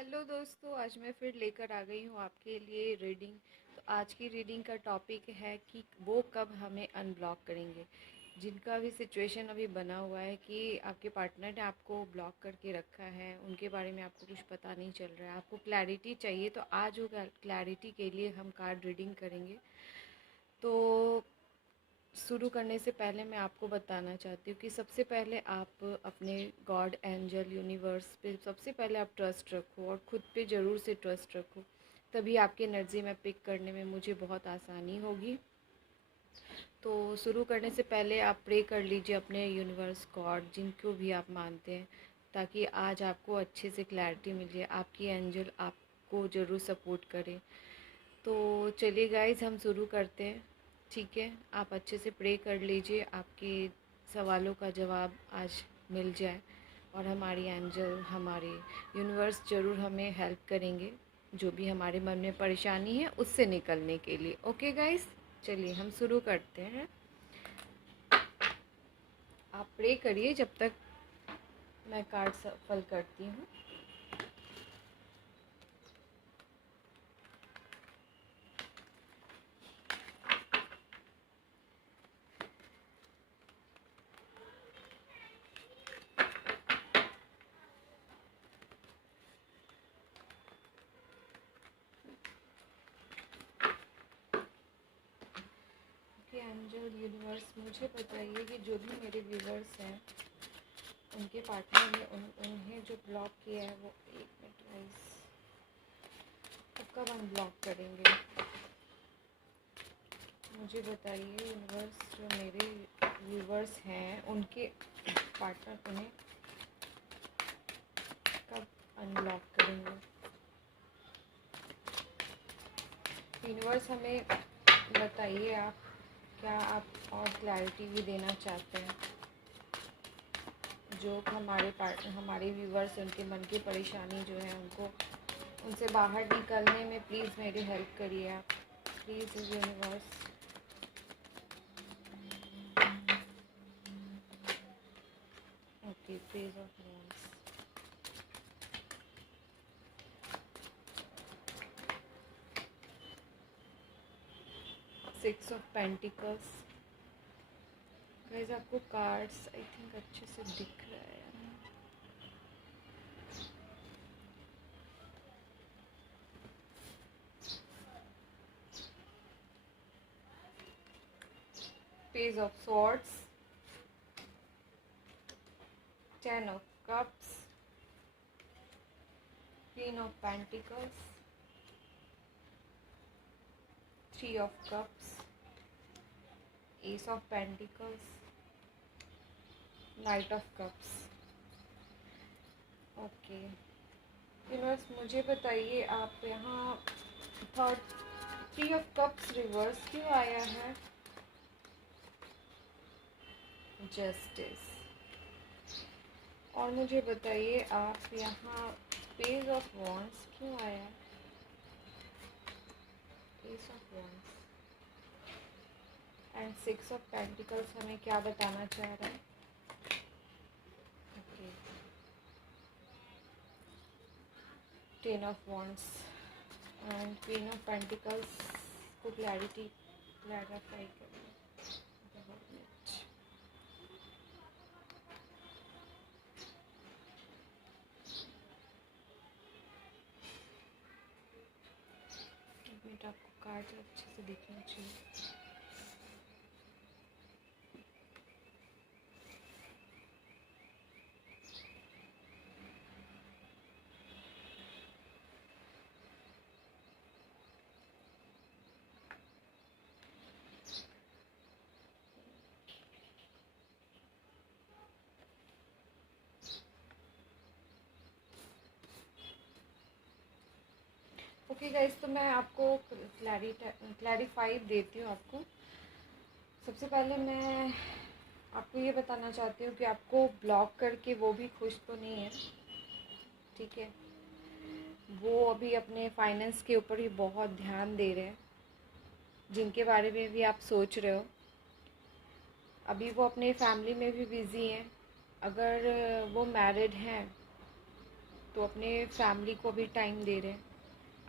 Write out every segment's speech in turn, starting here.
Hello दोस्तों, आज मैं फिर लेकर आ गई हूँ आपके लिए रीडिंग। तो आज की रीडिंग का टॉपिक है कि वो कब हमें अनब्लॉक करेंगे। जिनका भी सिचुएशन अभी बना हुआ है कि आपके पार्टनर ने आपको ब्लॉक करके रखा है, उनके बारे में आपको कुछ पता नहीं चल रहा है, आपको क्लैरिटी चाहिए, तो आज वो क्लैरिटी के लिए हम कार्ड रीडिंग करेंगे। तो शुरू करने से पहले मैं आपको बताना चाहती हूँ कि सबसे पहले आप अपने गॉड, एंजल, यूनिवर्स पे सबसे पहले आप ट्रस्ट रखो और ख़ुद पे ज़रूर से ट्रस्ट रखो। तभी आपकी एनर्जी में पिक करने में मुझे बहुत आसानी होगी। तो शुरू करने से पहले आप प्रे कर लीजिए अपने यूनिवर्स, गॉड, जिनको भी आप मानते हैं, ताकि आज आपको अच्छे से क्लैरिटी मिल जाए, आपकी एंजल आपको ज़रूर सपोर्ट करे। तो चलिए गाइज, हम शुरू करते हैं। ठीक है, आप अच्छे से प्रे कर लीजिए, आपके सवालों का जवाब आज मिल जाए और हमारी एंजल, हमारे यूनिवर्स ज़रूर हमें हेल्प करेंगे, जो भी हमारे मन में परेशानी है उससे निकलने के लिए। ओके गाइज, चलिए हम शुरू करते हैं। आप प्रे करिए जब तक मैं कार्ड सफल करती हूँ। कि एंजल, यूनिवर्स, मुझे बताइए कि जो भी मेरे व्यूवर्स हैं, उनके पार्टनर ने उन्हें जो ब्लॉक किया है, वो 1 मिनट गाइस, तो कब अनब्लॉक करेंगे। मुझे बताइए यूनिवर्स, जो मेरे व्यूवर्स हैं उनके पार्टनर उन्हें कब अनब्लॉक करेंगे। यूनिवर्स हमें बताइए, आप क्या आप और क्लैरिटी भी देना चाहते हैं। जो हमारे व्यूवर्स, उनके मन की परेशानी जो है, उनसे बाहर निकलने में प्लीज़ मेरी हेल्प करिए आप, please universe. Okay, page of wands, 6 of pentacles. Guys, आपको कार्ड्स आई थिंक अच्छे से दिख रहा है। Page of swords, 10 of cups, queen of pentacles, 3 of cups, ace of pentacles, knight of cups। Okay universe, मुझे बताइए आप यहाँ थर्ड 3 ऑफ कप्स रिवर्स क्यों आया है। जस्टिस। और मुझे बताइए आप यहाँ पेज ऑफ वॉन्ड्स क्यों आया। S of wands and 6 of pentacles हमें क्या बताना चाह रहा है। Okay, 10 of wands and queen of pentacles को क्लैरिफाई करें। आपको कार्ड अच्छे से दिखना चाहिए। ओके गाइस, तो मैं आपको क्लैरिफाई देती हूँ आपको। सबसे पहले मैं आपको ये बताना चाहती हूँ कि आपको ब्लॉक करके वो भी खुश तो नहीं है। ठीक है, वो अभी अपने फाइनेंस के ऊपर ही बहुत ध्यान दे रहे हैं, जिनके बारे में भी आप सोच रहे हो। अभी वो अपने फैमिली में भी बिज़ी हैं। अगर वो मैरिड हैं तो अपने फैमिली को भी टाइम दे रहे हैं।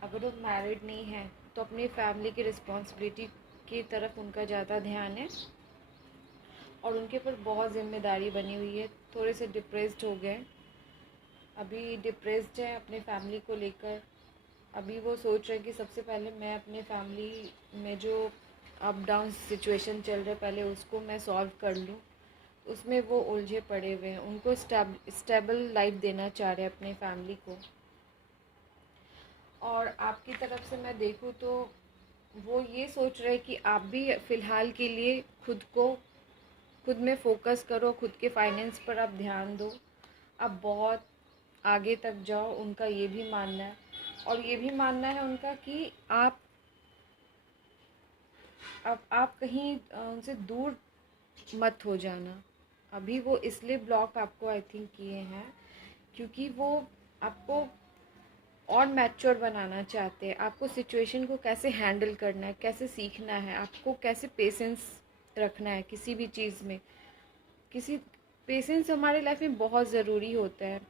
अगर वो मैरिड नहीं है तो अपनी फैमिली की रिस्पॉन्सिबिलिटी की तरफ उनका ज़्यादा ध्यान है और उनके ऊपर बहुत जिम्मेदारी बनी हुई है। थोड़े से डिप्रेस्ड हो गए, अभी डिप्रेस्ड है अपने फैमिली को लेकर। अभी वो सोच रहे हैं कि सबसे पहले मैं अपने फैमिली में जो अप डाउन सिचुएशन चल रहे पहले उसको मैं सॉल्व कर लूँ। उसमें वो उलझे पड़े हुए हैं, उनको स्टेबल लाइफ देना चाह रहे हैं अपने फैमिली को। और आपकी तरफ से मैं देखूँ तो वो ये सोच रहे हैं कि आप भी फ़िलहाल के लिए खुद में फ़ोकस करो, खुद के फाइनेंस पर आप ध्यान दो, आप बहुत आगे तक जाओ, उनका ये भी मानना है। और ये भी मानना है उनका कि आप कहीं उनसे दूर मत हो जाना। अभी वो इसलिए ब्लॉक आपको आई थिंक किए हैं क्योंकि वो आपको और मैच्योर बनाना चाहते हैं। आपको सिचुएशन को कैसे हैंडल करना है, कैसे सीखना है, आपको कैसे पेशेंस रखना है किसी भी चीज़ में। पेशेंस हमारे लाइफ में बहुत ज़रूरी होता है।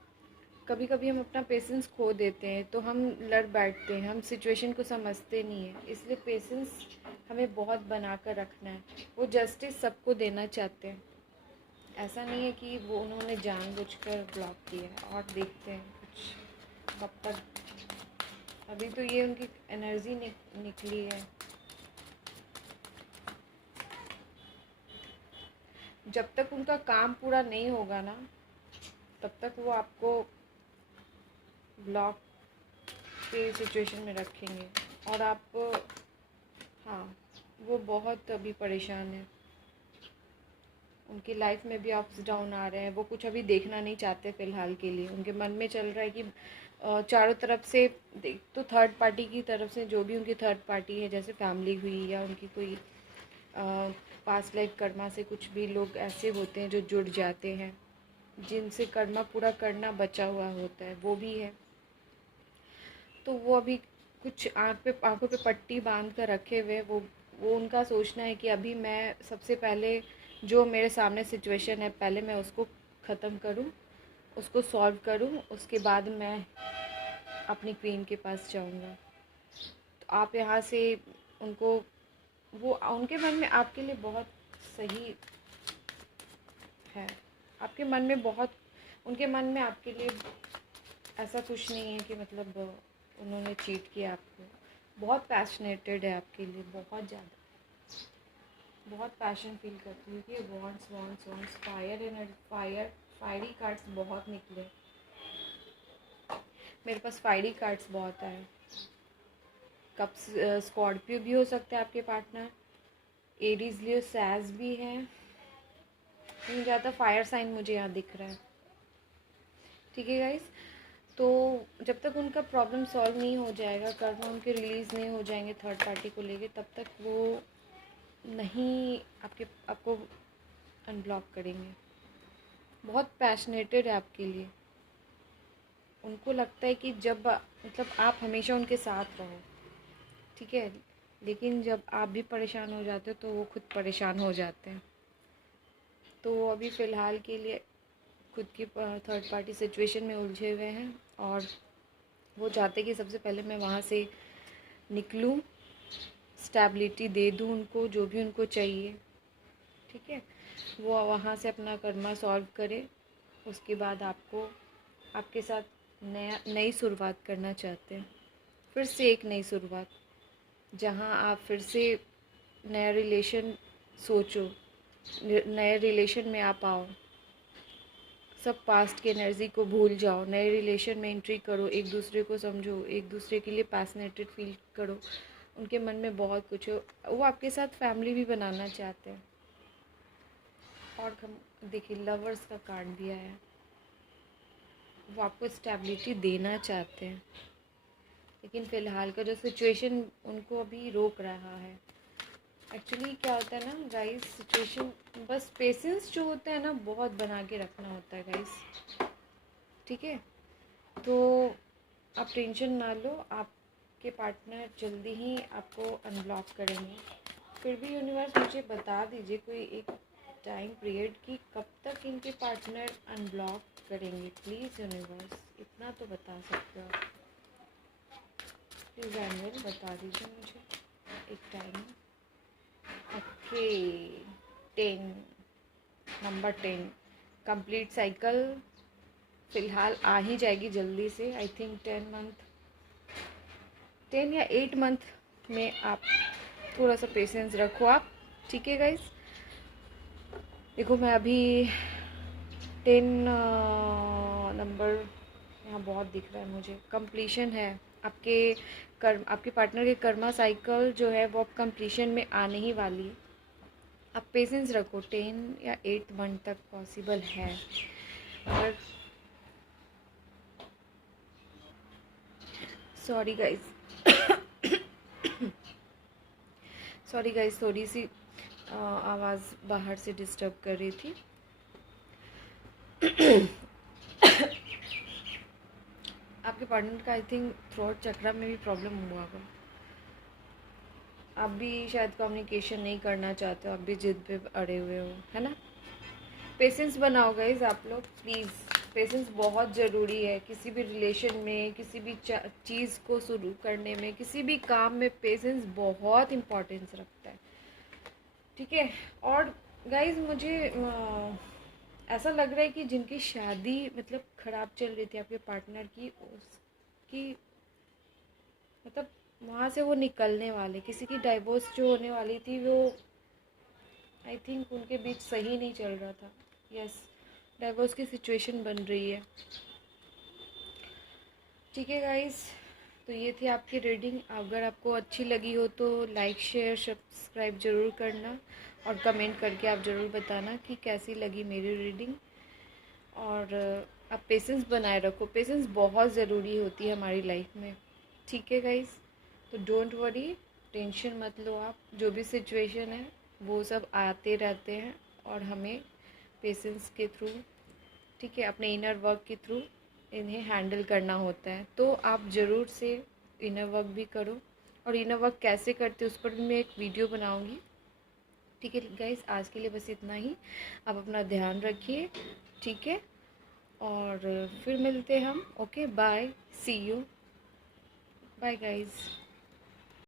कभी कभी हम अपना पेशेंस खो देते हैं तो हम लड़ बैठते हैं, हम सिचुएशन को समझते नहीं हैं। इसलिए पेशेंस हमें बहुत बना कर रखना है। वो जस्टिस सबको देना चाहते हैं, ऐसा नहीं है कि वो उन्होंने जानबूझकर ब्लॉक किया है। और देखते हैं कुछ कब तक। अभी तो ये उनकी एनर्जी निकली है। जब तक उनका काम पूरा नहीं होगा ना तब तक वो आपको ब्लॉक के सिचुएशन में रखेंगे। और आप हाँ, वो बहुत अभी परेशान है। उनकी लाइफ में भी अप्स डाउन आ रहे हैं। वो कुछ अभी देखना नहीं चाहते फ़िलहाल के लिए। उनके मन में चल रहा है कि चारों तरफ से देख तो थर्ड पार्टी की तरफ से जो भी उनकी थर्ड पार्टी है, जैसे फैमिली हुई या उनकी कोई पास्ट लाइफ कर्मा से कुछ भी लोग ऐसे होते हैं जो जुड़ जाते हैं, जिनसे कर्मा पूरा करना बचा हुआ होता है, वो भी है। तो वो अभी कुछ आँखों पे पट्टी बांध कर रखे हुए। वो उनका सोचना है कि अभी मैं सबसे पहले जो मेरे सामने सिचुएशन है पहले मैं उसको ख़त्म करूं, उसको सॉल्व करूं, उसके बाद मैं अपनी क्वीन के पास जाऊंगा। तो आप यहाँ से उनको वो उनके मन में आपके लिए बहुत सही है। आपके मन में बहुत उनके मन में आपके लिए ऐसा कुछ नहीं है कि मतलब उन्होंने चीट किया आपको। बहुत पैशनेटेड है आपके लिए, बहुत ज़्यादा, बहुत पैशन फील करती है कि वॉन्ट्स फायरी कार्ड्स बहुत निकले मेरे पास। फायरी कार्ड्स बहुत आए। कब स्कॉर्पियो भी हो सकता है आपके पार्टनर, एरीज लियो सैज भी है, लेकिन ज़्यादा फायर साइन मुझे यहाँ दिख रहा है। ठीक है गाइस, तो जब तक उनका प्रॉब्लम सॉल्व नहीं हो जाएगा, कर्म उनके रिलीज़ नहीं हो जाएंगे थर्ड पार्टी को लेके, तब तक वो नहीं आपको अनब्लॉक करेंगे। बहुत पैशनेटेड है आपके लिए। उनको लगता है कि जब मतलब आप हमेशा उनके साथ रहो, ठीक है, लेकिन जब आप भी परेशान हो जाते हो तो वो खुद परेशान हो जाते हैं। तो वो अभी फ़िलहाल के लिए खुद की थर्ड पार्टी सिचुएशन में उलझे हुए हैं और वो चाहते हैं कि सबसे पहले मैं वहाँ से निकलूँ, स्टेबिलिटी दे दूँ उनको जो भी उनको चाहिए। ठीक है, वो वहाँ से अपना कर्मा सॉल्व करे, उसके बाद आपके साथ नई शुरुआत करना चाहते हैं। फिर से एक नई शुरुआत, जहाँ आप फिर से नया रिलेशन सोचो, नए रिलेशन में आप आओ, सब पास्ट की एनर्जी को भूल जाओ, नए रिलेशन में एंट्री करो, एक दूसरे को समझो, एक दूसरे के लिए पैशनेटेड फील करो। उनके मन में बहुत कुछ है, वो आपके साथ फैमिली भी बनाना चाहते हैं। और हम देखिए लवर्स का कार्ड भी आया, वो आपको स्टेबिलिटी देना चाहते हैं, लेकिन फ़िलहाल का जो सिचुएशन उनको अभी रोक रहा है। एक्चुअली क्या होता है ना गाइस, सिचुएशन बस पेशेंस जो होता है ना बहुत बना के रखना होता है गाइस। ठीक है, तो आप टेंशन ना लो, आपके पार्टनर जल्दी ही आपको अनब्लॉक करेंगे। फिर भी यूनिवर्स मुझे बता दीजिए कोई एक टाइम पीरियड कि कब तक इनके पार्टनर अनब्लॉक करेंगे? प्लीज़ यूनिवर्स, इतना तो बता सकते हो आप। प्लीज़ एंजल बता दीजिए मुझे एक time. Okay, 10, number 10 complete cycle फ़िलहाल आ ही जाएगी जल्दी से। आई थिंक 10 या 8 मंथ में आप थोड़ा सा पेशेंस रखो आप, ठीक है गाइस। देखो मैं अभी 10 नंबर यहाँ बहुत दिख रहा है मुझे, कंप्लीशन है आपके आपके पार्टनर के कर्मा साइकिल जो है वो अब कंप्लीशन में आने ही वाली है। आप पेशेंस रखो, 10 या 8 मंथ तक पॉसिबल है। और सॉरी गाइस थोड़ी सी आवाज़ बाहर से डिस्टर्ब कर रही थी। आपके पार्टनर का आई थिंक थ्रोट चक्रा में भी प्रॉब्लम हुआ होगा। आप भी शायद कम्युनिकेशन नहीं करना चाहते हो, आप भी जिद पे अड़े हुए हो, है ना। पेशेंस बनाओ गाइज आप लोग, प्लीज़। पेशेंस बहुत ज़रूरी है किसी भी रिलेशन में, किसी भी चीज़ को शुरू करने में, किसी भी काम में पेशेंस बहुत इम्पोर्टेंस रखता है, ठीक है। और गाइज मुझे ऐसा लग रहा है कि जिनकी शादी मतलब ख़राब चल रही थी आपके पार्टनर की, उसकी मतलब वहाँ से वो निकलने वाले, किसी की डाइवोर्स जो होने वाली थी वो आई थिंक उनके बीच सही नहीं चल रहा था। यस, डाइवोर्स की सिचुएशन बन रही है, ठीक है गाइस। तो ये थी आपकी रीडिंग। अगर आपको अच्छी लगी हो तो लाइक शेयर सब्सक्राइब ज़रूर करना, और कमेंट करके आप ज़रूर बताना कि कैसी लगी मेरी रीडिंग। और आप पेशेंस बनाए रखो, पेशेंस बहुत ज़रूरी होती है हमारी लाइफ में, ठीक है गाइस। तो डोंट वरी, टेंशन मत लो आप, जो भी सिचुएशन है वो सब आते रहते हैं और हमें पेशेंस के थ्रू, ठीक है, अपने इनर वर्क के थ्रू इन्हें हैंडल करना होता है। तो आप ज़रूर से इनर वर्क भी करो, और इनर वर्क कैसे करते उस पर भी मैं एक वीडियो बनाऊंगी, ठीक है गाइस। आज के लिए बस इतना ही, आप अपना ध्यान रखिए, ठीक है। और फिर मिलते हैं हम, okay bye, see you, bye guys.